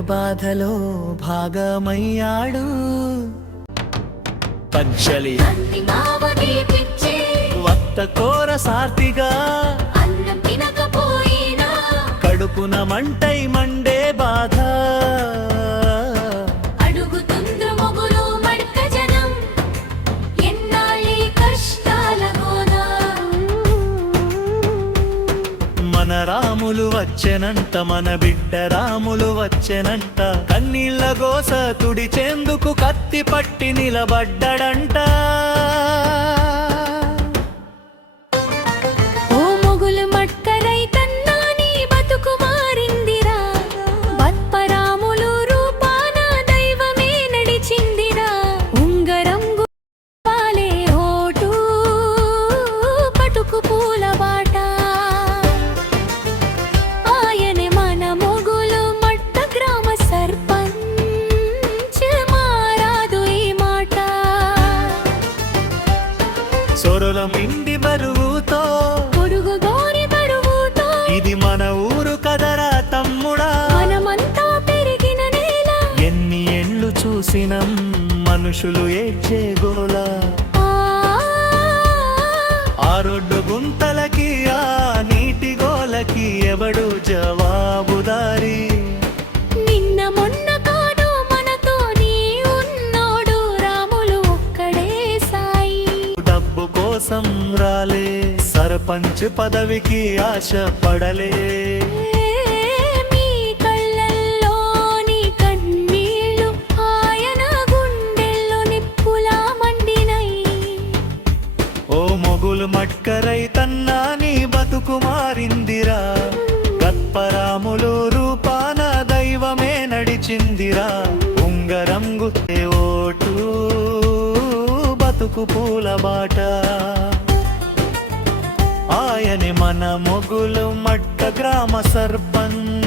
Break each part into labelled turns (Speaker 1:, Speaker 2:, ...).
Speaker 1: గాథలో భాగమయ్యాడు. పంచలి వత్త కోర సార్తిగా. కడుపున మంటై మండే బాధ. వచ్చెనంట మన బిడ్డ రాములు వచ్చెనంట. కన్నీళ్ళ గోస తుడిచేందుకు కత్తి పట్టి నిలబడ్డడంట. మిండి బరువుతో
Speaker 2: పొడుగు గోరి బరువుతో
Speaker 1: ఇది మన ఊరు కదరా తమ్ముడా.
Speaker 2: మనమంతా పెరిగిన నేల.
Speaker 1: ఎన్ని ఎండ్లు చూసినం మనుషులు ఏడ్చే గోలా
Speaker 2: ఆ,
Speaker 1: ఆ రొడ్డు గుంతలకి ఆ నీటి గోలకి ఎవడు జవాబుదారి? కోసం రాలే సర్పంచ్ పదవికి ఆశ పడలే.
Speaker 2: మీ కళ్ళల్లోని కన్నీళ్ళు ఆయన గుండెల్లో నిప్పులా మండినై.
Speaker 1: ఓ మొగులు మట్కరై తన్నా నీ బతుకు మారిందిరా. గత్పరాములు రూపాన దైవమే నడిచిందిరా. ఉంగరం గుర్తే ఓటు. బ్రతుకు పూల బాట. ఆయని మన మొగులు మట్ట గ్రామ సర్పంచ్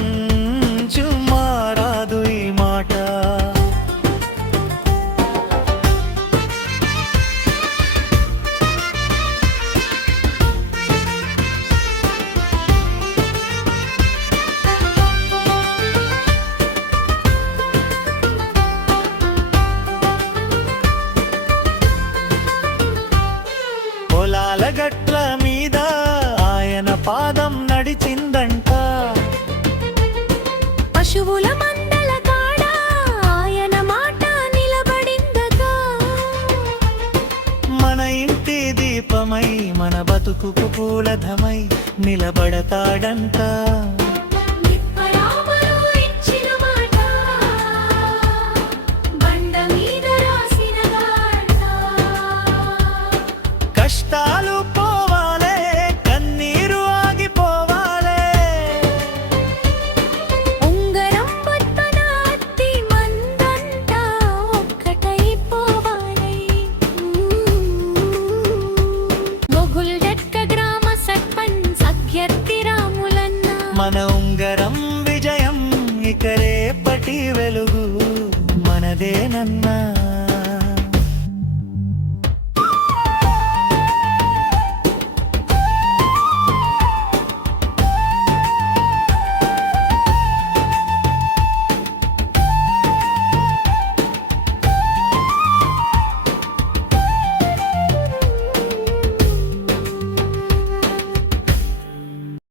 Speaker 1: దీపమై మన బతుకుకు పూలధమై నిలబడతాడంట.
Speaker 2: గాట
Speaker 1: కష్టాలు ಇದೇ ನನ್ನ